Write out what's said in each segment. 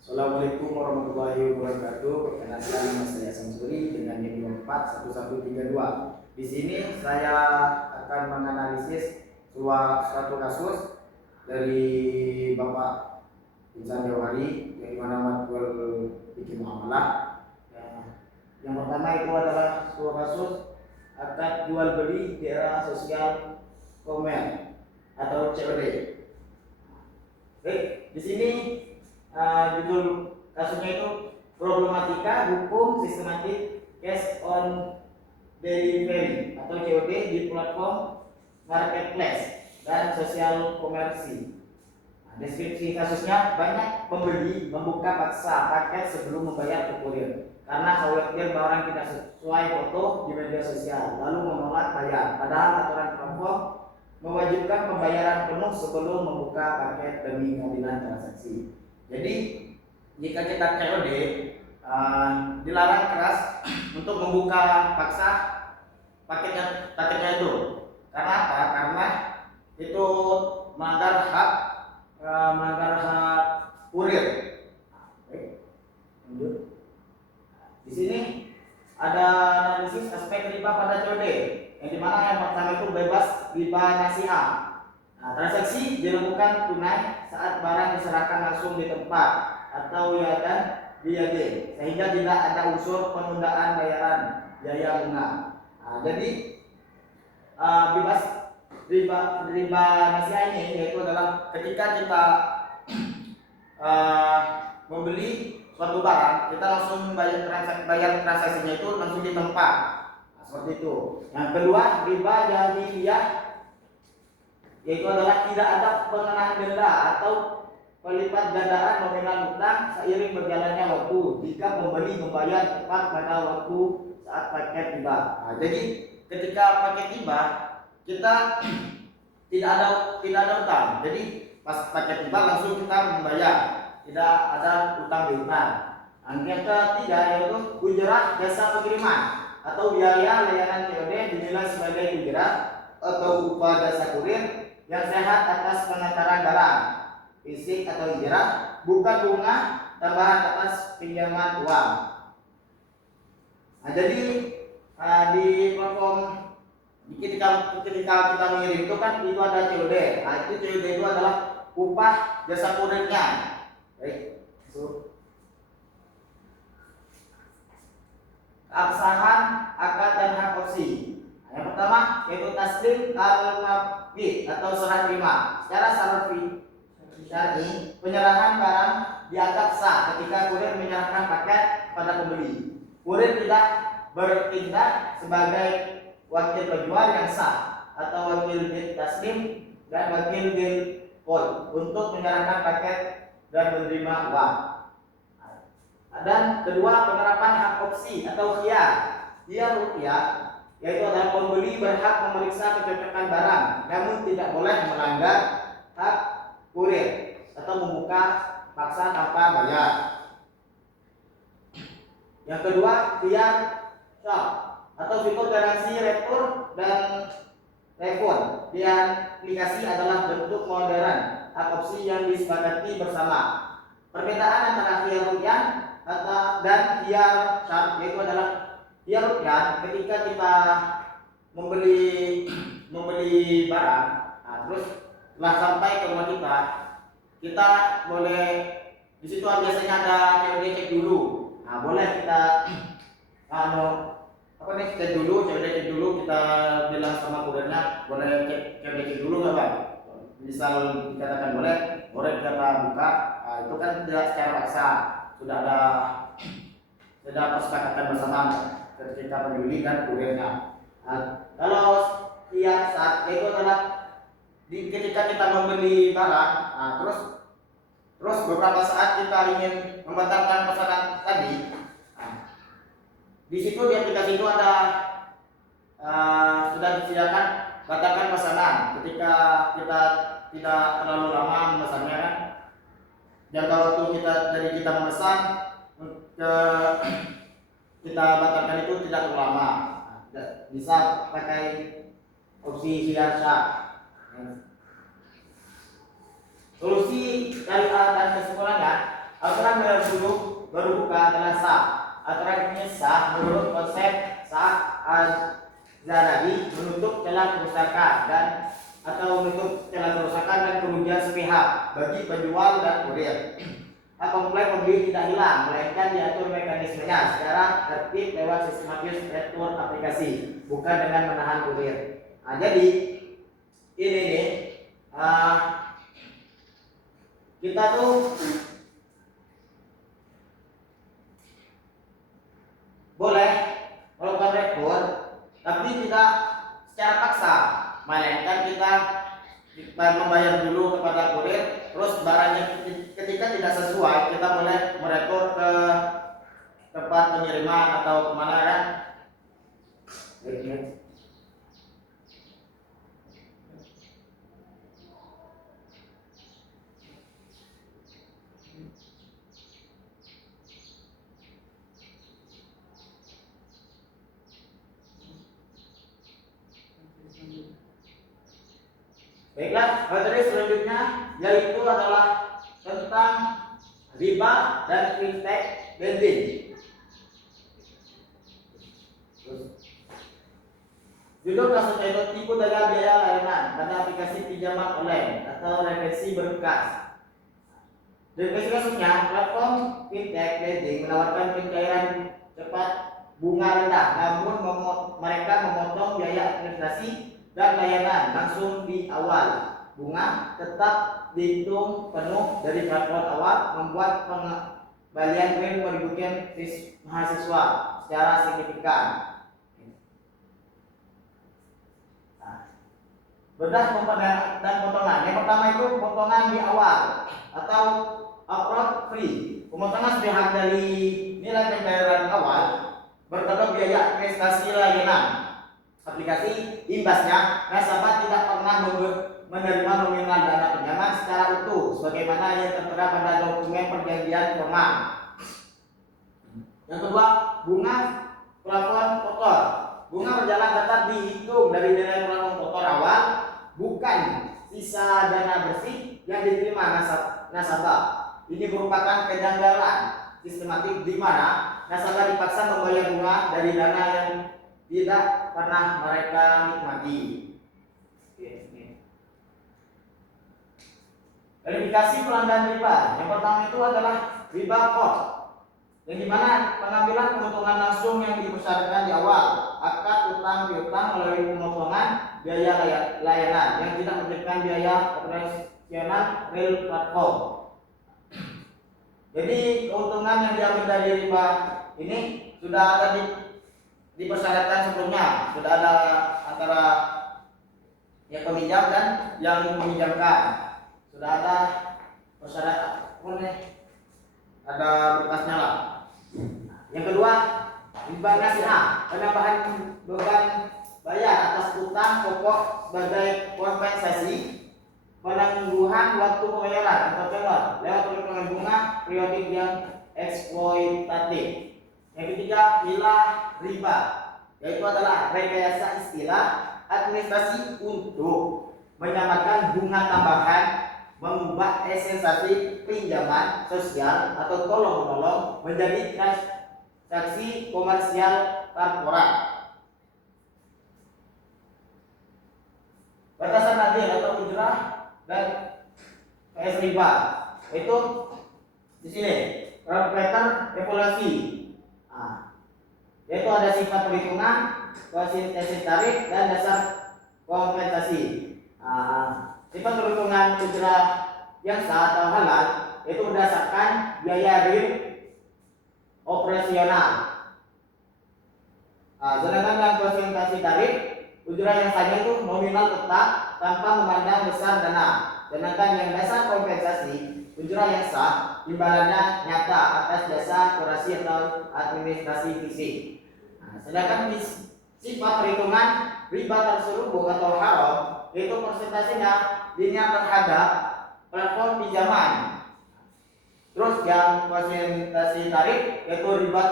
Assalamualaikum warahmatullahi wabarakatuh. Perkenalkan nama saya Samsuri dengan NIM 41132. Di sini saya akan menganalisis suatu kasus dari Bapak Insan Jawari dari mana matkul bikin muamalah. Yang pertama itu adalah sebuah kasus akad jual beli di era sosial komer atau COD. Baik, di sini judul kasusnya itu problematika hukum sistematik cash on delivery atau COD di platform marketplace dan sosial komersi. Deskripsi kasusnya: banyak pembeli membuka paksa paket sebelum membayar ke kurir karena khawatir barang tidak sesuai foto di media sosial, lalu menolak bayar. Padahal aturan platform mewajibkan pembayaran penuh sebelum membuka paket demi keadilan transaksi. Jadi jika kita COD dilarang keras untuk membuka paksa paketnya itu. Karena apa? Karena itu melanggar hak kurir. Di sini ada analisis aspek riba pada COD, yang dimana yang pertama itu bebas riba nasiah. Transaksi dilakukan tunai saat barang diserahkan langsung di tempat atau dan biaya, sehingga tidak ada unsur penundaan bayaran biaya bunga. Jadi bebas riba nasiah ini yaitu adalah ketika kita membeli suatu barang, kita langsung bayar transaksinya itu langsung di tempat. Seperti itu. Yang kedua, riba jahiliyah, yaitu adalah tidak ada pengenaan denda atau pelipat gandaan nominal utang seiring berjalannya waktu jika pembeli membayar tepat pada waktu saat paket tiba. Jadi ketika paket tiba kita tidak ada utang. Jadi pas paket tiba langsung kita membayar, tidak ada utang piutang. Yang ketiga yaitu ujrah jasa pengiriman atau biaya layanan COD dinilai sebagai ujrah atau upah jasa kurir yang sehat atas pengantaran barang fisik atau ujrah, bukan bunga tambahan atas pinjaman uang. Jadi di platform ketika kita mengirim itu kan itu ada COD. Itu COD itu adalah upah jasa kurirnya. Baik. Keabsahan akad dan hak opsi. Yang pertama yaitu taslim al-mabit atau serah terima. Secara syar'i, penyerahan barang dianggap sah ketika kurir menyerahkan paket pada pembeli. Kurir tidak bertindak sebagai wakil penjual yang sah atau wakil bil taslim dan wakil bil pol untuk menyerahkan paket dan menerima uang. Dan kedua, penerapan hak opsi atau khiyar. Khiyar rupiah yaitu adalah pembeli berhak memeriksa kecocokan barang, namun tidak boleh melanggar hak kurir atau membuka paksa tanpa bayar. Yang kedua, khiyar shop atau fitur garansi retur dan refund di aplikasi adalah bentuk modern hak opsi yang disepakati bersama. Perbedaan antara khiyar rupiah dan khiyar shop yaitu adalah khiyar rupiah ketika kita membeli barang, terus setelah sampai ke rumah kita boleh di situ biasanya ada COD cek dulu. Boleh kita cek dulu, kita bilang sama kurirnya boleh COD cek dulu nggak Pak? Misal dikatakan boleh kita buka. Itu kan tidak secara paksa, sudah ada kesepakatan bersama ketika pembeli dan kurirnya. Kalau khiyar saat itu adalah ketika kita membeli barang, terus beberapa saat kita ingin membatalkan pesanan tadi, di situ di aplikasi itu ada sudah disediakan batalkan pesanan ketika kita tidak terlalu lama memesannya kan. Jangka waktu kita memesan ke kita batalkan itu tidak terlalu lama. Bisa pakai opsi khiyar shop. Solusi dari dan kesimpulannya, aturan aturan ini sah menurut konsep sah az-Zarabi, menutup celah kerusakan dan atau menutup celah kerusakan dan kerugian sepihak bagi penjual dan kurir. Hak komplain pembeli tidak hilang, melainkan diatur mekanismenya secara tertib lewat sistematis retur aplikasi, bukan dengan menahan kurir. Nah, jadi ini nih, kita tuh boleh melakukan retur, tapi tidak secara paksa, melainkan kita membayar dulu kepada kurir, terus barangnya ketika tidak sesuai kita boleh meretur ke tempat pengiriman atau kemana kan. Baiklah, materi selanjutnya yaitu adalah tentang riba dan fintech lending. Judul kasusnya itu tipu daya biaya layanan pada aplikasi pinjaman online atau referensi berkas. Definisi kasusnya, platform fintech lending menawarkan pencairan cepat bunga rendah, namun mereka memotong biaya administrasi dan layanan langsung di awal. Bunga tetap dihitung penuh dari platform awal, membuat pengembalian kredit merugikan mahasiswa secara signifikan. Bedah dan potongan. Yang pertama itu potongan di awal atau upfront fee. Pemotongan sepihak dari nilai pencairan awal berkedok biaya administrasi layanan aplikasi. Imbasnya, nasabah tidak pernah menerima nominal dana pinjaman secara utuh sebagaimana yang tertera pada dokumen perjanjian formal. Yang kedua, bunga plafon kotor. Bunga berjalan tetap dihitung dari nilai plafon kotor awal, bukan sisa dana bersih yang diterima nasabah. Ini merupakan kejanggalan sistematik di mana nasabah dipaksa membayar bunga dari dana yang tidak pernah mereka nikmati. Verifikasi pelanggaran riba. Yang pertama itu adalah riba kod, yang dimana pengambilan keuntungan langsung yang dipersyaratkan di awal, akad utang piutang melalui pemotongan biaya layanan yang tidak menyebutkan biaya operasional real platform. Jadi keuntungan yang diambil dari riba ini sudah ada dipersyaratkan sebelumnya, sudah ada antara yang peminjam dan yang meminjamkan, sudah ada persyaratan, ada berkasnya lah. Yang kedua, riba nasiah, penambahan beban bayar atas utang pokok sebagai kompensasi penangguhan waktu pembayaran atau tenor lewat perhitungan bunga periodik yang eksploitatif. Yang ketiga, ilah riba, yaitu adalah rekayasa istilah administrasi untuk menyamakan bunga tambahan, mengubah esensi pinjaman sosial atau tolong-menolong menjadi transaksi komersial korporat. Batasan adil atau ujrah dan PS riba itu di sini parameter evaluasi. Yaitu ada sifat perhitungan, konsistensi tarif dan dasar kompensasi. Sifat perhitungan ujrah yang sah atau halal itu berdasarkan biaya real operasional. Sedangkan yang konsistensi tarif, ujrah yang sahnya itu nominal tetap tanpa memandang besar dana. Sedangkan yang dasar kompensasi, ujrah yang sah imbalannya nyata atas jasa kurasi atau administrasi fisik. Sedangkan sifat perhitungan riba terselubung atau haram itu persentasenya linear terhadap platform pinjaman. Terus yang presentasi tarif yaitu riba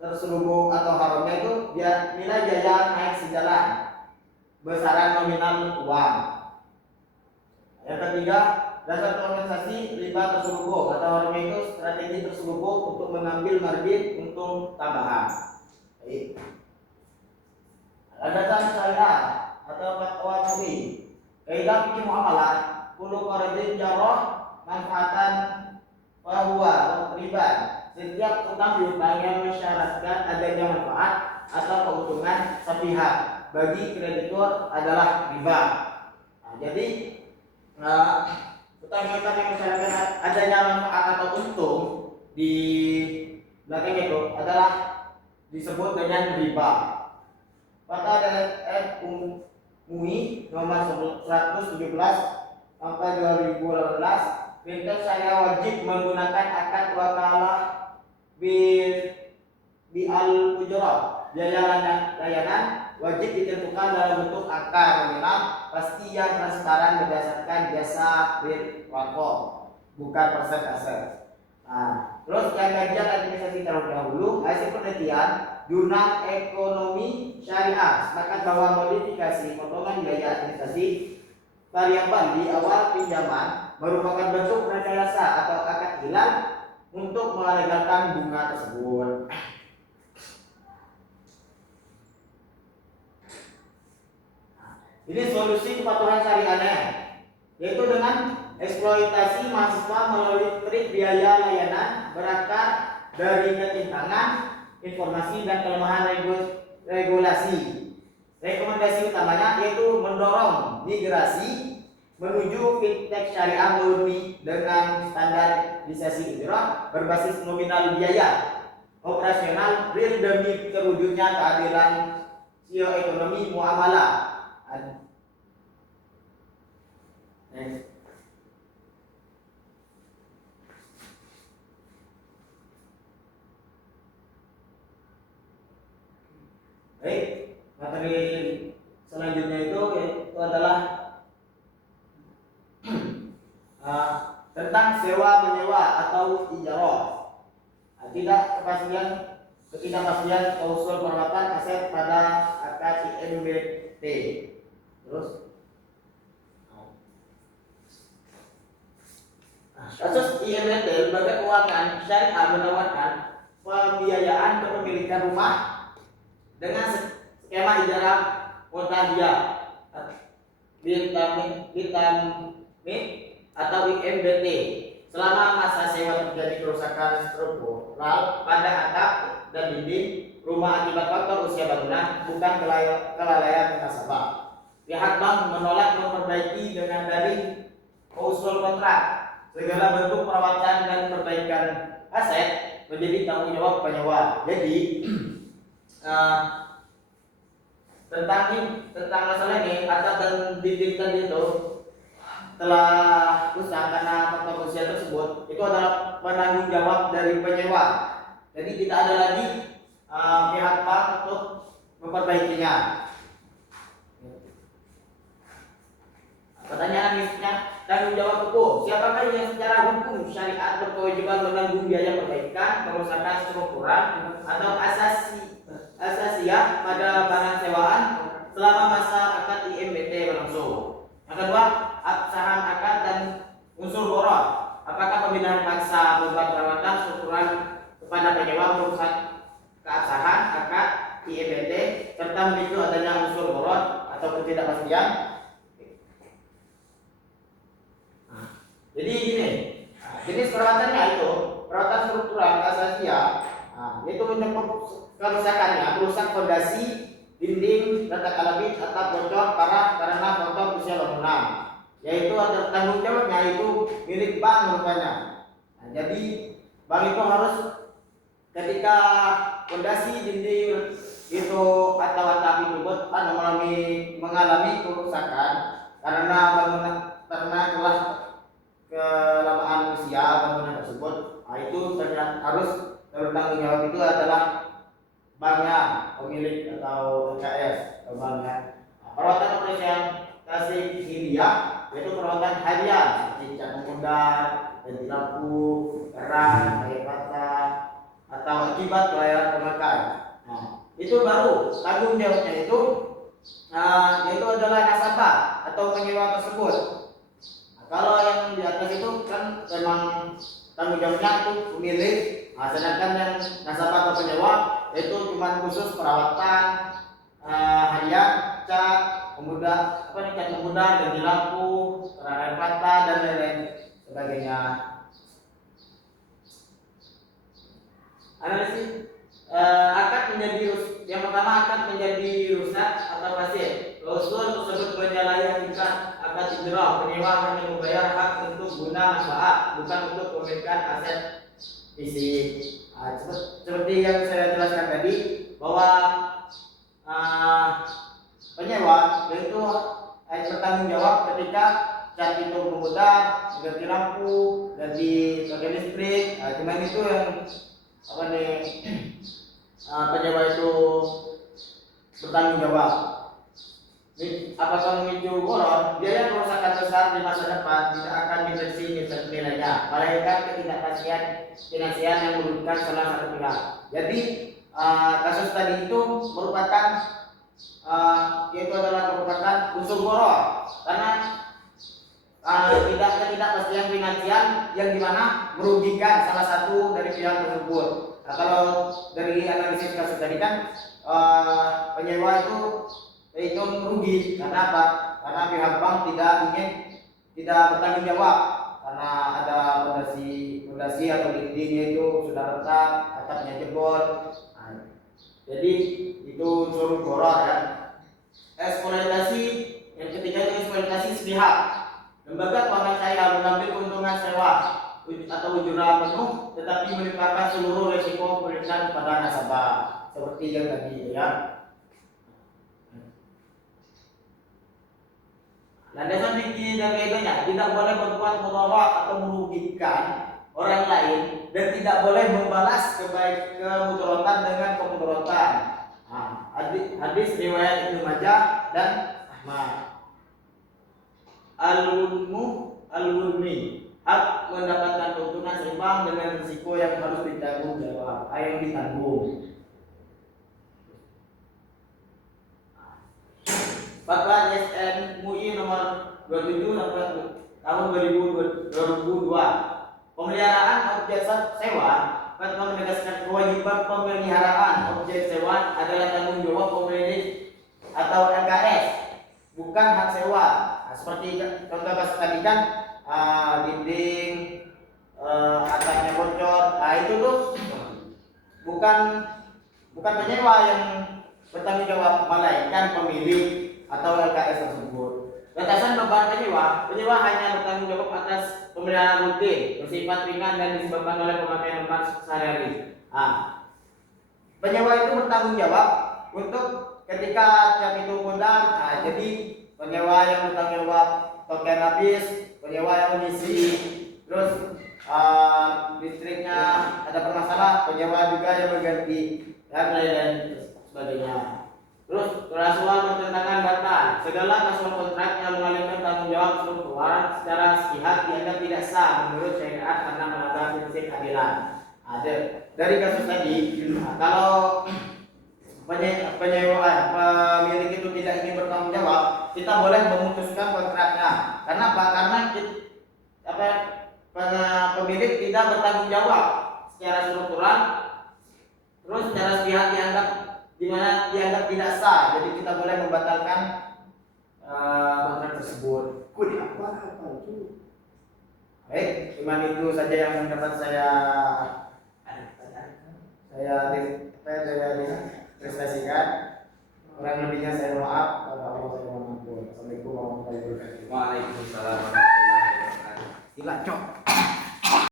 terselubung atau haramnya itu dia nilai biaya naik sejalan besaran nominal uang. Yang ketiga, dasar kompensasi riba terselubung atau haramnya itu strategi entiti terselubung untuk mengambil margin untung tambahan. Baik. Landasan syariah atau fatwa MUI. Kaidah fikih muamalah, kullu qaradin jarah manfaatan bahwa riba. Setiap utang piutang yang mensyaratkan adanya manfaat atau keuntungan sepihak bagi kreditur adalah riba. Nah, jadi utang-utang yang mensyaratkan adanya manfaat atau untung di belakang itu adalah disebut dengan riba. Pada MUI nomor 117 sampai 2018, retail saya wajib menggunakan akad wakalah bi'al ujrah. Biaya layanan wajib ditentukan dalam bentuk angka nominal pasti yang transparan berdasarkan jasa wakaf, bukan persentase. Nah, terus yang kajian administrasi terdahulu hasil penelitian jurnal ekonomi syariah sepakat bahwa modifikasi potongan biaya administrasi variabel di awal pinjaman merupakan bentuk rekayasa atau akad hilang untuk melegalkan bunga tersebut. Ini solusi kepatuhan syariahnya, yaitu dengan eksploitasi mahasiswa melalui trik biaya layanan berakar dari ketimpangan informasi dan kelemahan regulasi. Rekomendasi utamanya yaitu mendorong migrasi menuju fintech syariah murni dengan standarisasi ujrah berbasis nominal biaya operasional real demi terwujudnya keadilan sosioekonomi muamalah. Baik, materi selanjutnya itu adalah tentang sewa menyewa atau ijarah. Ketidakpastian klausul perawatan aset pada akad IMBT. Terus kasus IMBT lembaga keuangan syariah menawarkan pembiayaan kepemilikan rumah dengan skema ijarah mutahiyah bitamik atau IMBT selama masa sewa terjadi kerusakan struktural pada atap dan dinding rumah akibat faktor usia bangunan bukan kelalaian nasabah. Pihak bank menolak memperbaiki dengan dalih klausul kontrak. Segala bentuk perawatan dan perbaikan aset menjadi tanggung jawab penyewa. Jadi tentang masalah ini atap dan dinding tadi itu telah rusak karena faktor usia tersebut, itu adalah penanggung jawab dari penyewa. Jadi tidak ada lagi pihak bank untuk memperbaikinya. Pertanyaan misalnya, tanggung jawab hukum. Siapakah yang secara hukum syariat berkewajiban menanggung biaya perbaikan, kerusakan struktural atau asasiah pada barang sewaan selama masa akad IMBT berlangsung? Yang kedua, absahan akad dan unsur borot. Apakah pemindahan paksa beban perawatan struktural kepada penyewa merusak keabsahan akad IMBT serta memicu adanya unsur borot atau ketidakpastian? Jadi gini, jenis perawatannya itu perawatan struktural asasiah, yaitu mencakup kerusakannya, merusak fondasi, dinding, retak alami, atap bocor parah karena faktor usia bangunan. Yaitu ada tanggung jawabnya itu milik bank rupanya. Jadi bank itu harus ketika fondasi, dinding itu atau atap itu mengalami kerusakan karena bangunan telah kelamaan usia bangunan tersebut, itu harus bertanggung jawab itu adalah banknya, pemilik atau LKS banknya. Perawatan operasi hiliyah yaitu perawatan harian seperti cat mengundar, ganti lampu, keran, air mata atau akibat pelayaran pemakai. Itu baru tanggung jawabnya itu yaitu adalah nasabah atau penyewa tersebut. Kalau yang di atas itu kan memang tanggung jawabnya itu pemilik. Sedangkan yang nasabah atau penyewa itu cuma khusus perawatan, harian, cat, cat pemudar, ganti lampu, air mata dan lain-lain sebagainya. Analisis akad menjadi yang pertama akad menjadi rusak atau fasid. Klausul tersebut menyalahikan akad ijrah. Penyewa hanya membayar hak untuk guna manfaat, bukan untuk pemilikan aset fisik. Seperti yang saya jelaskan tadi bahwa penyewa itu bertanggung jawab ketika cat itu memudar, ganti lampu, ganti bagian listrik. Cuma itu yang penyewa itu bertanggung jawab. Apakah memicu boros? Biaya kerusakan besar di masa depan tidak akan diprediksi nilainya, melainkan ketidakpastian finansial yang merugikan salah satu pihak. Jadi kasus tadi itu merupakan merupakan unsur boros karena ketidakpastian finansial yang dimana merugikan salah satu dari pihak tersebut. Kalau dari analisis kasus tadi kan penyewa itu merugi karena apa? Karena pihak bank tidak bertanggung jawab karena ada fondasi atau dindingnya itu sudah retak, atapnya jebol. Jadi itu unsur boros ya. Eksploitasi yang ketiga itu eksploitasi sepihak. Lembaga keuangan syariah mengambil keuntungan sewa atau ujurah penuh, tetapi melimpahkan seluruh risiko perizinan kepada nasabah seperti yang tadi ya. Landasan fikih dan kaidahnya tidak boleh berbuat mudarat atau merugikan orang lain dan tidak boleh membalas kemudaratan dengan kemudaratan. Hadis riwayat Ibnu Majah dan Ahmad. Al-Wurmi hak mendapatkan keuntungan seimbang dengan risiko yang harus ditanggung jawab, yang ditanggung. Fatwa YSN MUI nomor 27 tahun 2002. Pemeliharaan objek sewa. Fatwa menegaskan kewajiban pemeliharaan objek sewa adalah tanggung jawab pemilik atau LKS, bukan hak sewa. Seperti contoh kasus tadi kan dinding atapnya bocor, itu tuh bukan penyewa yang bertanggung jawab, melainkan pemilik atau LKS tersebut. Batasan beban penyewa hanya bertanggung jawab atas pemeliharaan rutin, bersifat ringan dan disebabkan oleh pemakaian tempat sehari-hari. Penyewa itu bertanggung jawab untuk ketika cat itu pudar. Jadi penyewa yang bertanggung jawab token habis, penyewa yang mengisi, terus listriknya ada permasalahan, penyewa juga yang mengganti dan lain-lain sebagainya. Terus rasuah bertentangan batal. Segala rasuah kontrak yang mengalihkan tanggung jawab seluruh keuangan secara sepihak dianggap tidak sah menurut syariat karena melanggar prinsip keadilan. Dari kasus tadi, kalau pemilik itu tidak ingin bertanggung jawab, kita boleh memutuskan kontraknya. Karena apa? Karena pemilik tidak bertanggung jawab secara struktural, terus secara sepihak dianggap tidak sah. Jadi kita boleh membatalkan kontrak tersebut. Baik, cuma itu saja yang dapat saya prestasikan. Kurang lebihnya saya maaf. Assalamualaikum warahmatullahi wabarakatuh. Waalaikumsalam warahmatullahi wabarakatuh. Gila, cok.